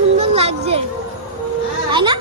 সুন্দর লাগছে, তাই না?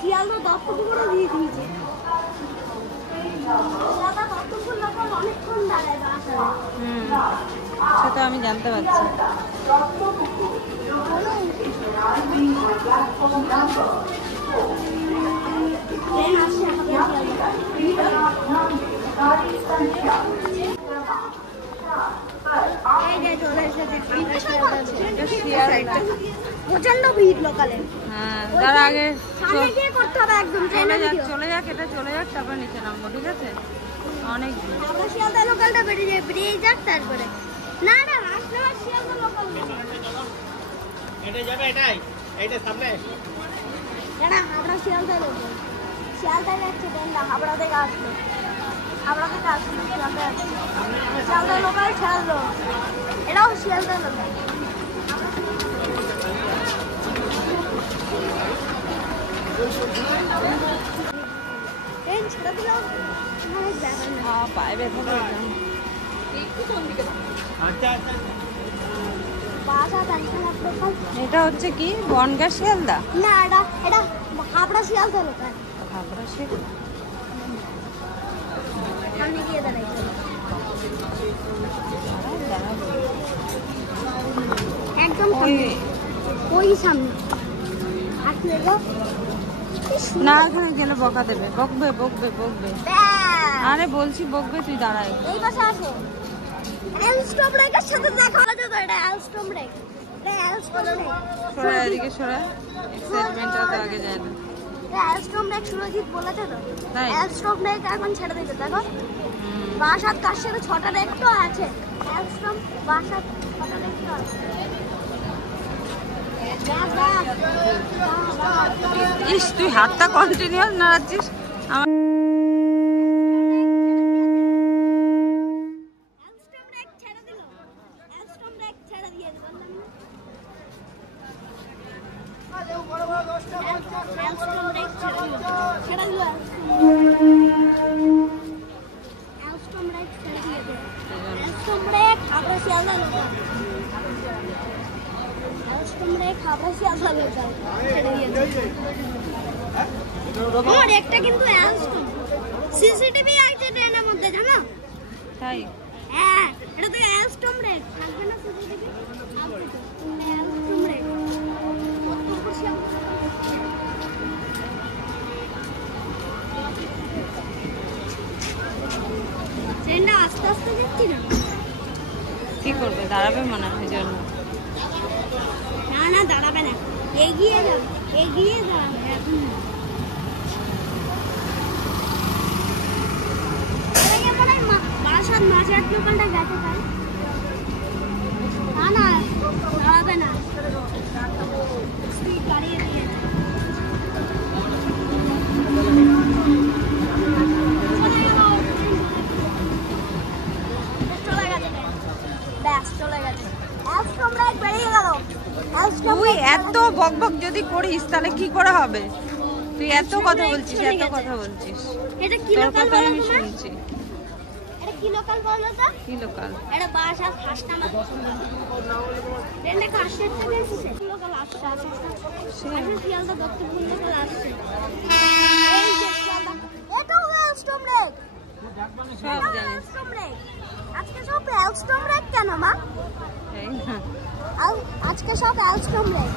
শিয়ালদা দত্তপুকুরে দিয়ে দিয়েছে। সেটা আমি জানতে পারছি। প্রচন্ড ভিড় লোকালে। হ্যাঁ, তার আগে করতে হবে একদম। চলে যাক, এটা চলে যাক, তারপর নিচে নামবো, ঠিক আছে? অনেক ভিড়। আমরা শিয়ালদা লোকালটা বেরিয়ে যাক, তারপরে না না আমরা শিয়ালদা লোকাল এটা যাবে, এইটা সামনে না আমরা শিয়ালদা লোকাল। শিয়ালদা যাচ্ছে না, হাবড়া থেকে আসলো, হাবড়া থেকে আসলো শিয়ালদা লোকাল ছাড়লো। এটাও শিয়ালদা লোকাল। এটা হচ্ছে কি বনগাঁ শিয়ালদা? না, এটা হাবড়া শিয়ালদা লোকাল। হাবড়া শিয়ালদা সামনে গিয়ে দাঁড়াই। একদম ওই সামনে আসলে না, ওখানে গেলে বকা দেবে, বকবে বকবে বকবে। আরে বলছি বকবে, তুই দাঁড়াই। এই পাশে আসো। এলস্টম রেকের সাথে দেখা হলো তো, এটা এলস্টম রেক। এটা এলস্টম রেক। সরা এদিকে সরা, এক্সাইটমেন্টটা তো আগে যায় না। এটা এলস্টম রেক সুরজিৎ বলেছে তো। তাই এলস্টম রেক এখন ছেড়ে দিতে দেখো। বাসাত কার সাথে 6টা রেক তো আছে। এলস্টম বাসাত 6টা রেক তো আছে। ইস, তুই হাতটা কন্টিনিউয়াস নাড়াচ্ছিস। আমার আমার একটা কিন্তু সিসিটিভি আছে ট্রেনের মধ্যে, জানো? তাই? হ্যাঁ, এটা তো এলস্টম রেক। থাকবে না সিসিটিভি? থাকবে তো। এলস্টম রেক। ট্রেনটা আস্তে আস্তে দেখছি না। কি করবে, দাঁড়াবে মনে হয় জন্য। না না, দাঁড়াবে না, এগিয়ে যাবে, এগিয়ে দাঁড়াবে। বারাসাত মাছের দোকানটা গেছে তাই? না না, দাঁড়াবে না, স্পিড বাড়িয়ে দিয়ে চলে গেছে, ব্যাস চলে গেছে। এলস্টম রেক বেরিয়ে গেল। তুই এত বকবক যদি করিস তাহলে কি করে হবে? তুই এত কথা বলছিস, এত কথা বলছিস। এটা কি তোর লোকাল কথা বলো আমি তোমার? শুনছি। এটা কি লোকাল বলো তো? কি লোকাল? এটা বারাসাত হাসনাবাদ। ট্রেনটা কার সাথে থেকে এসেছে? লোকাল আসছে, শিয়ালদা দত্তপুর লোকাল আসছে। এই যে শিয়ালদা, এটাও এলস্টম রেক। সব জানিস। এলস্টম রেক। আজকে সব এলস্টম রেক কেন মা? এই না, আজকে সব এলস্টম রেক।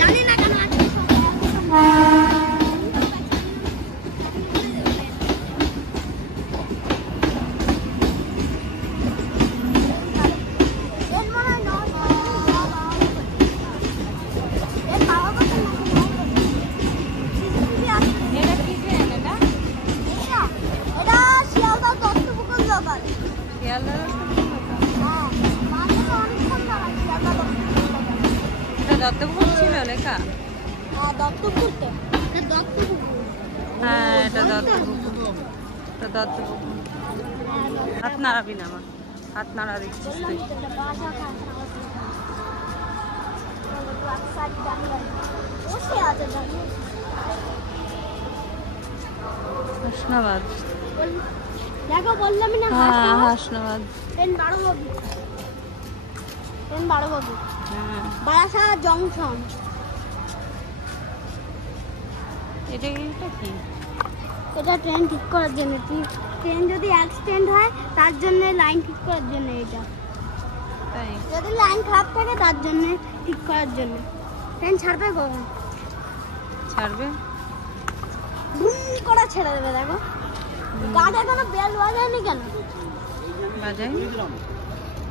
জানি না কেন আজকে সব এলস্টম রেক। এটা কি ট্রেন? লোকাল। শিয়ালদা হ্যাঁ, মাঝে অনেকক্ষণ দাঁড়ায় শিয়ালদা লোকাল। এটা দত্তপুর ছিল লেখা। হ্যাঁ, দত্তপুর তো। এটা দত্তপুর। হ্যাঁ এটা দত্তপুর, এটা দত্তপুর। হাত নাড়াবি না আমার, হাত নাড়া দিচ্ছিস তুই। এটা বাসা খায়। বসে আছে দাঁড়িয়ে। হাসনাবাদ। দেখো বললাম না হ্যাঁ হাসনাবাদ। ট্রেন 12 বাবু। ট্রেন 12 বাবু। হ্যাঁ বারাসা জংশন। এটা কি? এটা ট্রেন ঠিক করার জন্য। ট্রেন যদি অ্যাক্সিডেন্ট হয় তার জন্য লাইন ঠিক করার জন্য এটা। তাই যদি লাইন খারাপ থাকে তার জন্য ঠিক করার জন্য। ট্রেন ছাড়বে কখন? ছাড়বে বুম করে ছেড়ে দেবে। দেখো গাড়ি এখনো বেল বাজায়নি কেন? বাজাই।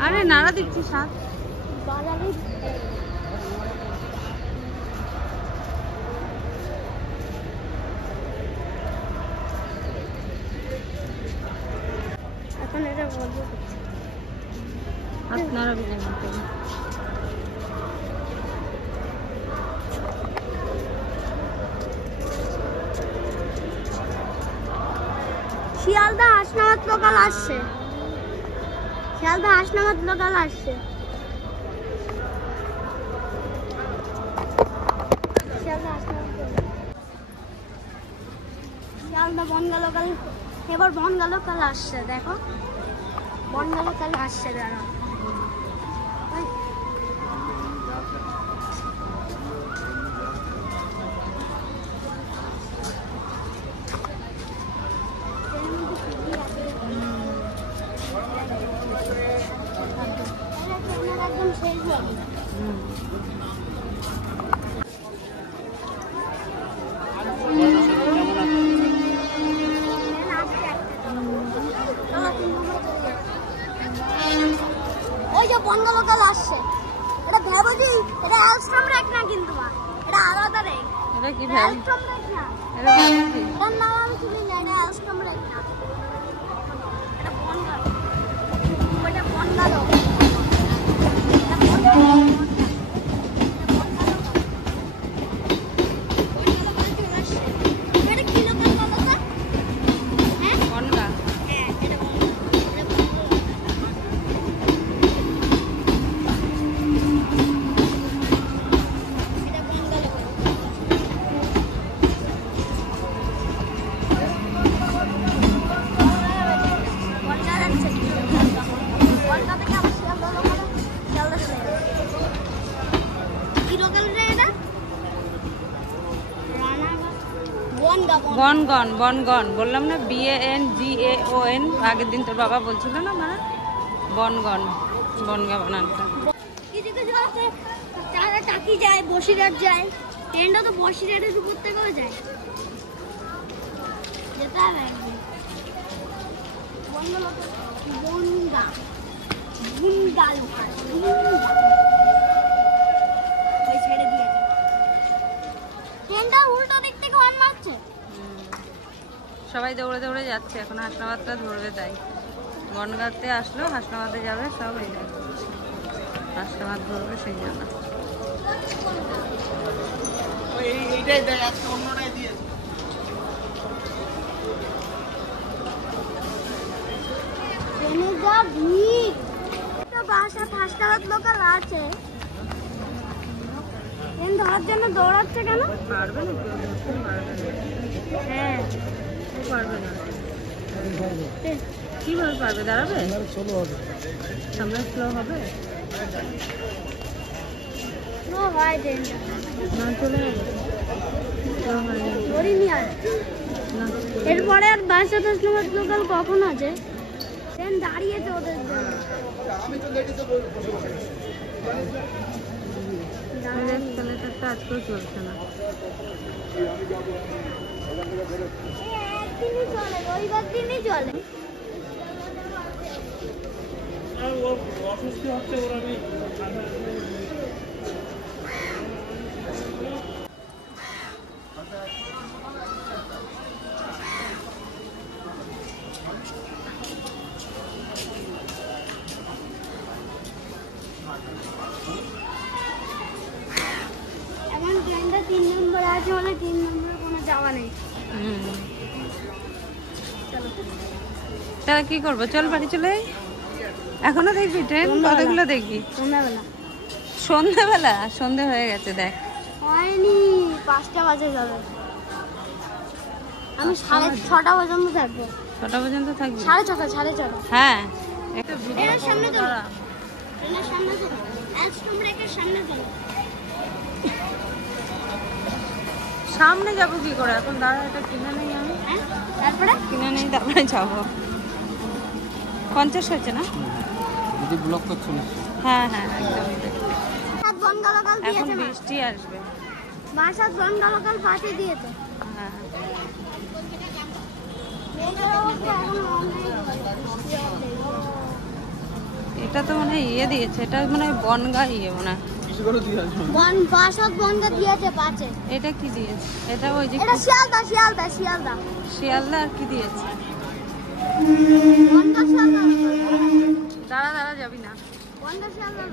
আরে নাড়া দিচ্ছিস হাত। বাজারে এখন এটা বলবো। হাত নাড়াবি না কিন্তু। শিয়ালদা হাসনাবাদ লোকাল আসছে। শিয়ালদা হাসনাবাদ লোকাল আসছে। শিয়ালদা হাসনাবাদ লোকাল। শিয়ালদা বনগা লোকাল। এবার বনগা লোকাল আসছে। দেখো বনগা লোকাল আসছে। দাঁড়াও একদম শেষ হবে। ওই যে বনগা লোকাল আসছে। এটা ভেবোজি, এটা অ্যালস্ট্রম রেক না কিন্তু মা, এটা আলাদা রেক। এটা কি অ্যালস্ট্রম রেক না, এটা কি? এটার নাম আমি শুনি না। এটা অ্যালস্ট্রম রেক না, এটা বনগা। ওটা বনগা লোকাল। এটা বনগা লোকাল। এটা কি লোকাল বলো তো? হ্যাঁ বনগা। হ্যাঁ এটা বনগা। এটা বনগা। এটা বনগা লোকাল। বনগা যাচ্ছে। বনগা থেকে আবার শিয়ালদা লোকাল। শিয়ালদা চলে যাবে। কি লোকাল রে এটা? রানাঘাট। বনগা। বনগন, বনগন বললাম না, BANGAON। আগের দিন তোর বাবা বলছিল না মানে বনগন, বনগা বানানটা। কিছু কিছু আছে তারা টাকি যায়, বসিরহাট যায়। ট্রেনটা তো বসিরহাটের উপর থেকেও যায়। যেতে হবে একদিন। বনগা লোকাল। বনগা। বনগা লোকাল। বনগা। ওই ছেড়ে দিয়েছে। ট্রেনটা উল্টো দিক থেকে হর্ন মারছে। সবাই দৌড়ে দৌড়ে যাচ্ছে এখন, হাসনাবাদটা ধরবে তাই। বনগাঁতে আসলো, হাসনাবাদে যাবে, সব এই যায়। হাসনাবাদ ধরবে সেই জন্য। এইটাই দেয়, আজকে অন্যটাই দিয়েছে। ট্রেনে যা ভিড়। তো বাসা হাসনাবাদ লোকাল আছে। ট্রেন ধরার জন্য দৌড়াচ্ছে কেন? পারবে না কেউ, ধরতে পারবে না। হ্যাঁ কেউ পারবে না। কিভাবে পারবে? দাঁড়াবে সামনে, স্লো হবে নো হয় ট্রেনটা। না, চলে যাবে। Slow হয়নি। ধরিনি আর। না, এরপরে আর বাসা হাসনাবাদ লোকাল কখন আছে? ট্রেন দাঁড়িয়েছে ওদের জন্য। এসকেলেটরটা আজকেও চলছে না। একদিনই চলে, রবিবার দিনই চলে। অসুস্থ হচ্ছে ওর আমি হলে 3 নম্বরে কোনো যাওয়া নেই। চলো তাহলে কি করবো, চল বাড়ি চলে যাই। এখনো দেখবি ট্রেন? কতগুলো দেখবি? সন্ধ্যাবেলা। সন্ধ্যেবেলা? সন্ধে হয়ে গেছে দেখ। হয়নি, 5টা বাজে যাবে। আমি 6:30 পর্যন্ত থাকবো। 6টা পর্যন্ত থাকবি? 6:30। হ্যাঁ। ট্রেনের সামনে চলো, ট্রেনের সামনে চলো, অ্যালস্টম ব্রেকের সামনে চলো। সামনে যাবো কি করে এখন? দাঁড়া, এটা কিনে নেই আমি। হ্যাঁ, তারপরে কিনে নেই, তারপরে যাবো। 50 হয়েছে না? যদি ব্লক করছো না। হ্যাঁ হ্যাঁ, একদম। বনগালাকাল এখন দিয়েছে, বৃষ্টি আসবে। বাসাত বনগালাকাল পাঠিয়ে দিয়েছে। হ্যাঁ, এটা তো মনে হয় ইয়ে দিয়েছে, এটা মনে হয় বনগা ইয়ে মনে হয়। বাসাত বনগা দিয়েছে 5-এ। এটা কি দিয়েছে? এটা ওই যে এটা শিয়ালদা। শিয়ালদা। আর কি দিয়েছে? বনগা শিয়ালদা। দাঁড়া দাঁড়া, যাবি না। বনগা শিয়ালদা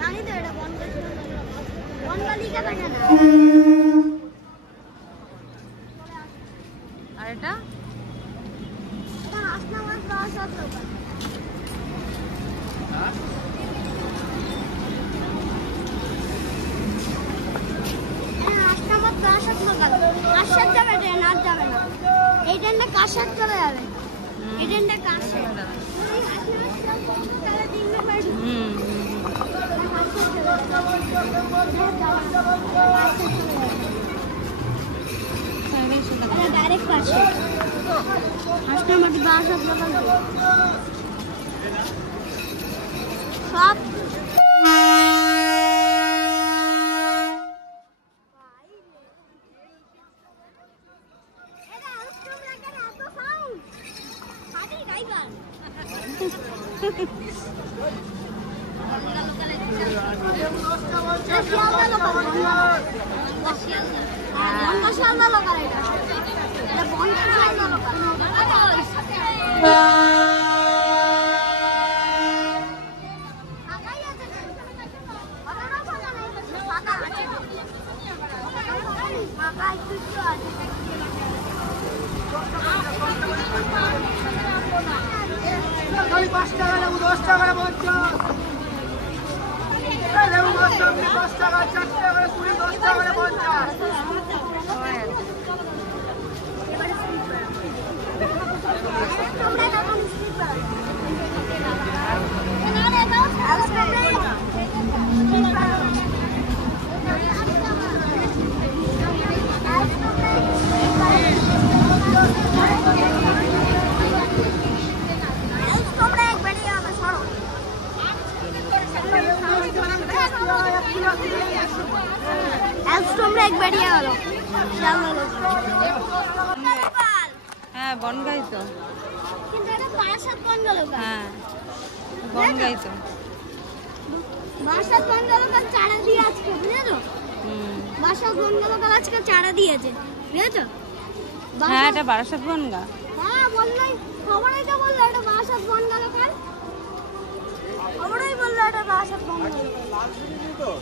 জানি তো, এটা বনগা শিয়ালদা। বনগা লিখে থাকে না। আর এটা এটা হাসনাবাদ বাসাত লোকাল। হাসনাবাদ বাসাত লোকাল। কাশার যাবে ট্রেন, আর যাবে না। এই ট্রেনটা কাশার চলে যাবে। এই ট্রেনটা কাশার। তাহলে 3 নম্বর। ডাইরেক্ট কাশে হাসনাবাদ বাসাত লোকাল সব। খালি 5 টাকা নেবো, 10 টাকা নেবো, 50 নেবো, 10 টাকা, 4 টাকা, 20, 10 টাকা, 50। হ্যাঁ, বনগাই তো। কিন্তু এটা বাসাত বনগালাকাল। হ্যাঁ, বনগাই তো। বাসাত বনগালাকাল চারা দিয়ে আজকে, বুঝেছো? বাসাত বনগালাকাল আজকে চারা দিয়েছে, বুঝেছো? হ্যাঁ, এটা বারাসাত বনগা। হ্যাঁ, বললাই, খবরেই তো বললো এটা বাসাত বনগালাকাল। খবরেই বললো এটা বাসাত বনগালাকাল।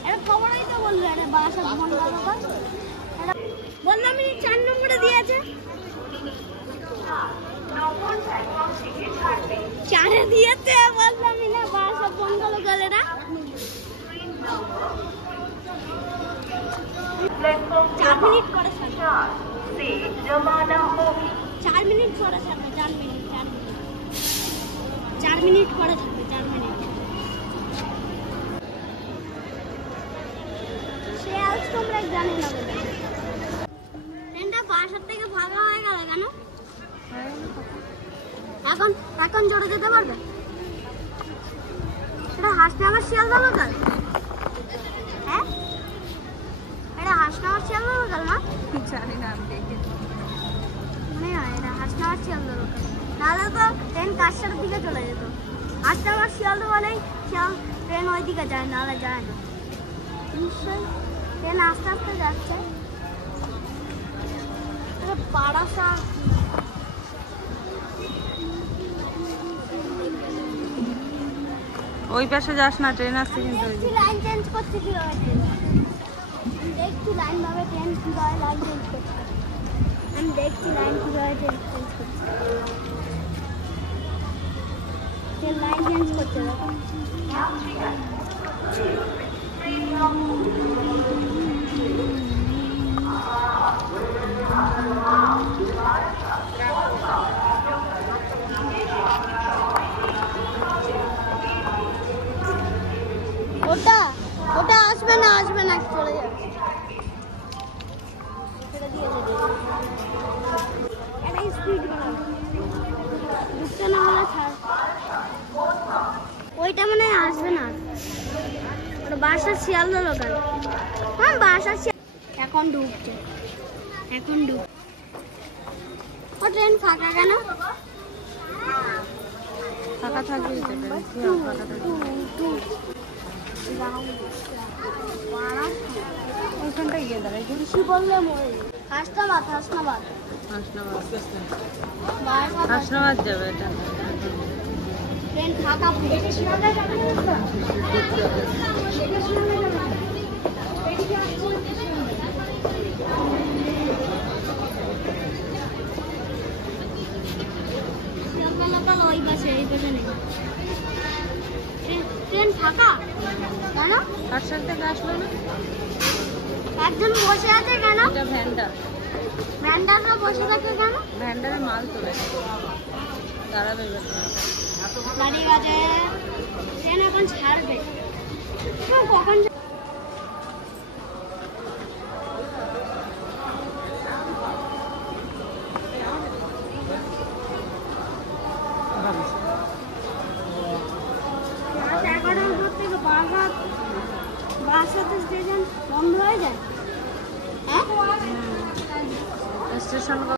এটা খবরেই তো বললো এটা বাসাত বনগালাকাল। বললাম 4 নম্বরে দিয়েছে। চারে দিয়েছে, বললাম না বাসাত বনগালাকাল। এটা 4 মিনিট পরে ছাড়বে। 4 মিনিট পরে ছাড়বে। 4 মিনিট পরে ছাড়বে। 4 মিনিট। সে আজ তোমরা জানি না বলে। ট্রেনটা বাসার থেকে ভাগা হয়ে গেল কেন? এখন জোরে যেতে পারবে? এটা হাসনাবাদ শিয়ালদা লোকাল। হ্যাঁ, এটা হাসনাবাদ শিয়ালদা লোকাল না? জানি না, আমি দেখি। মনে হয় এটা হাসনাবাদ শিয়ালদা লোকাল। নাহলে তো ট্রেন কাশার দিকে চলে যেত। হাসনাবাদ শিয়ালদা বলেই ট্রেন ওই দিকে যায়, নাহলে যায় না। নিশ্চয়ই ট্রেন আস্তে আস্তে যাচ্ছে। বারাসাত ওই পাশে যাস না, ট্রেন আসছে কিন্তু। লাইন চেঞ্জ করতে কি হবে? দেখছি লাইন ভাবে ট্রেন কিভাবে লাইন চেঞ্জ করছে। আমি দেখছি লাইন কিভাবে ট্রেন চেঞ্জ করছে। ট্রেন লাইন চেঞ্জ করছে দেখো। ওটা ওটা আসবে না চলে যাবে। সেটা দিয়েছে এটা স্পিড বাড়ানো ঢুকতে না হলে ছাড়। ওইটা মানে আসবে না। ওটা বাসার শিয়ালদা লোকাল। হ্যাঁ বাসার এখন ঢুকছে ও ট্রেন ফাঁকা কেন? ফাঁকা থাকবে ফাঁকা থাকবে ওইখানটায় গিয়ে দাঁড়াই বেশি বললে মরে হাসনাবাদ হাসনাবাদ যাবে এটা। ট্রেন ফাঁকা ওই পাশে এই পাশে নেই। ট্রেন ফাঁকা কেন? তার সাথে আসলো না, একজন বসে আছে কেন? এটা ভ্যানডাররা বসে থাকে কেন? ভ্যান্ডারে মাল তোলে দাঁড়াবে গাড়ি বাজে ট্রেন এখন ছাড়বে কখন? বাসাতে স্টেশন বন্ধ হয়ে যায়। হ্যাঁ স্টেশন